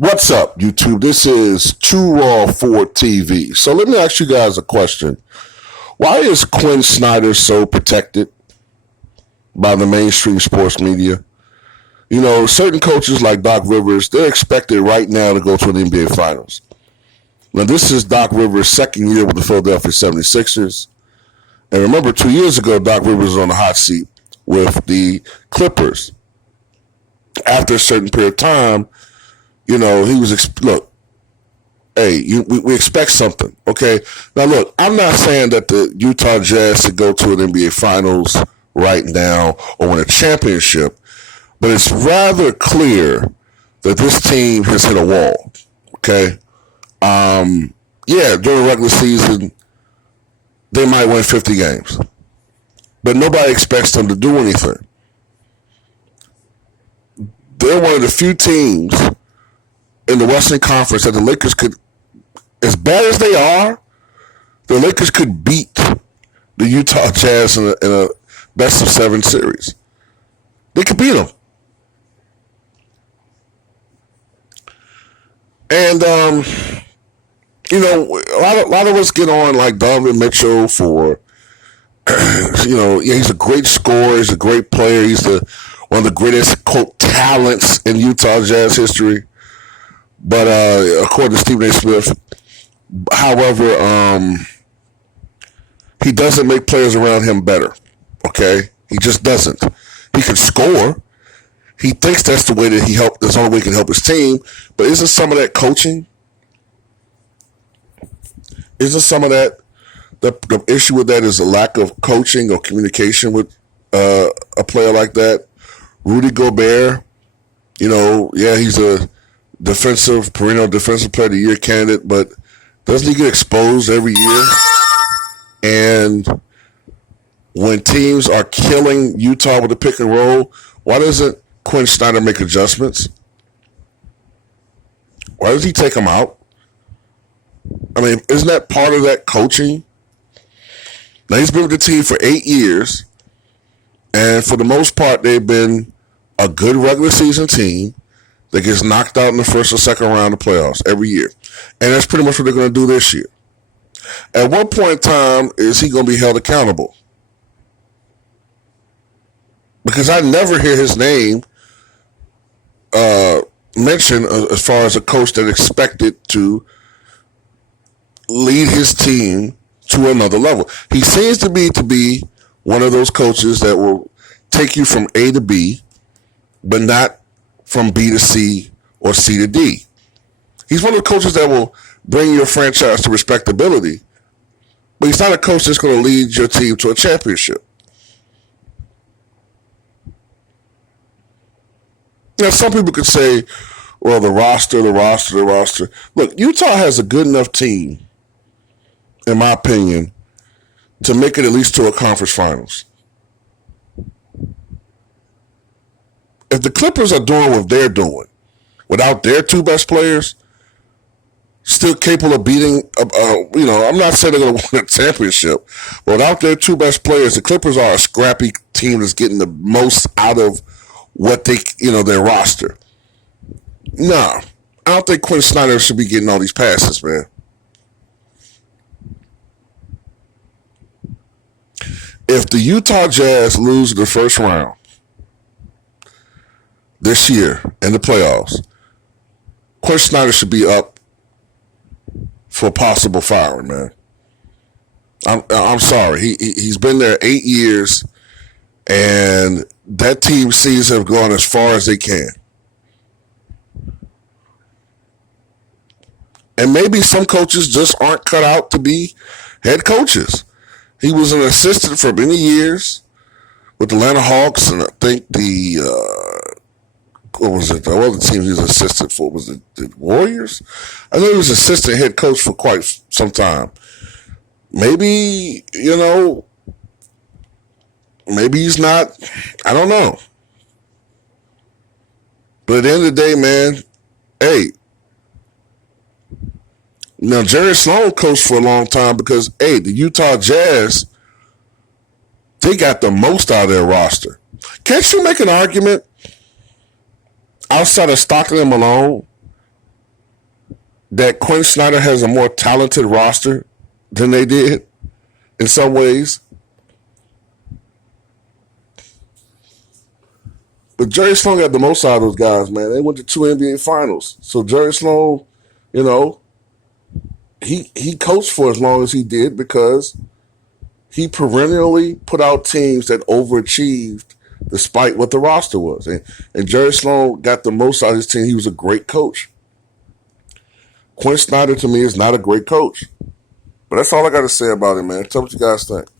What's up, YouTube? This is Too Raw for TV. So let me ask you guys a question. Why is Quin Snyder so protected by the mainstream sports media? You know, certain coaches like Doc Rivers, they're expected right now to go to the NBA Finals. Now, this is Doc Rivers' second year with the Philadelphia 76ers. And remember, 2 years ago, Doc Rivers was on the hot seat with the Clippers. After a certain period of time, you know, he was, look, hey, we expect something, okay? Now, look, I'm not saying that the Utah Jazz should go to an NBA Finals right now or win a championship, but it's rather clear that this team has hit a wall, okay? Yeah, during the regular season, they might win 50 games, but nobody expects them to do anything. They're one of the few teams in the Western Conference that the Lakers could, as bad as they are, the Lakers could beat the Utah Jazz in a best of 7 series. They could beat them. And, you know, a lot of us get on like Donovan Mitchell for, you know, yeah, he's a great scorer, he's a great player, he's one of the greatest, quote, talents in Utah Jazz history. But according to Stephen A. Smith, however, he doesn't make players around him better. Okay, he just doesn't. He can score. He thinks that's the way that that's the only way he can help his team. But isn't some of that coaching? Isn't some of that the issue with that is a lack of coaching or communication with a player like that? Rudy Gobert, you know, yeah, he's a perennial defensive player of the year candidate, but doesn't he get exposed every year? And when teams are killing Utah with the pick and roll, why doesn't Quin Snyder make adjustments? Why does he take them out? I mean, isn't that part of that coaching? Now, he's been with the team for 8 years, and for the most part, they've been a good regular season team that gets knocked out in the first or second round of playoffs every year. And that's pretty much what they're going to do this year. At what point in time is he going to be held accountable? Because I never hear his name mentioned as far as a coach that expected to lead his team to another level. He seems to be one of those coaches that will take you from A to B, but not from B to C or C to D. He's one of the coaches that will bring your franchise to respectability, but he's not a coach that's going to lead your team to a championship. Now, some people could say, well, the roster. Look, Utah has a good enough team, in my opinion, to make it at least to a conference finals. If the Clippers are doing what they're doing, without their 2 best players, still capable of beating, you know, I'm not saying they're going to win a championship, but without their 2 best players, the Clippers are a scrappy team that's getting the most out of what their roster. Nah, I don't think Quin Snyder should be getting all these passes, man. If the Utah Jazz lose the first round this year in the playoffs, Quin Snyder should be up for possible firing, man. I'm sorry. He's been there 8 years, and that team seems to have gone as far as they can. And maybe some coaches just aren't cut out to be head coaches. He was an assistant for many years with the Atlanta Hawks, and I think what was it? What other teams he was assistant for? Was it the Warriors? I know he was assistant head coach for quite some time. Maybe, you know, maybe he's not. I don't know. But at the end of the day, man, hey, now Jerry Sloan coached for a long time because, hey, the Utah Jazz, they got the most out of their roster. Can't you make an argument outside of Stockton and Malone that Quin Snyder has a more talented roster than they did in some ways. But Jerry Sloan got the most out of those guys, man. They went to 2 NBA finals. So Jerry Sloan, you know, he coached for as long as he did because he perennially put out teams that overachieved despite what the roster was. And Jerry Sloan got the most out of his team. He was a great coach. Quin Snyder, to me, is not a great coach. But that's all I got to say about it, man. Tell me what you guys think.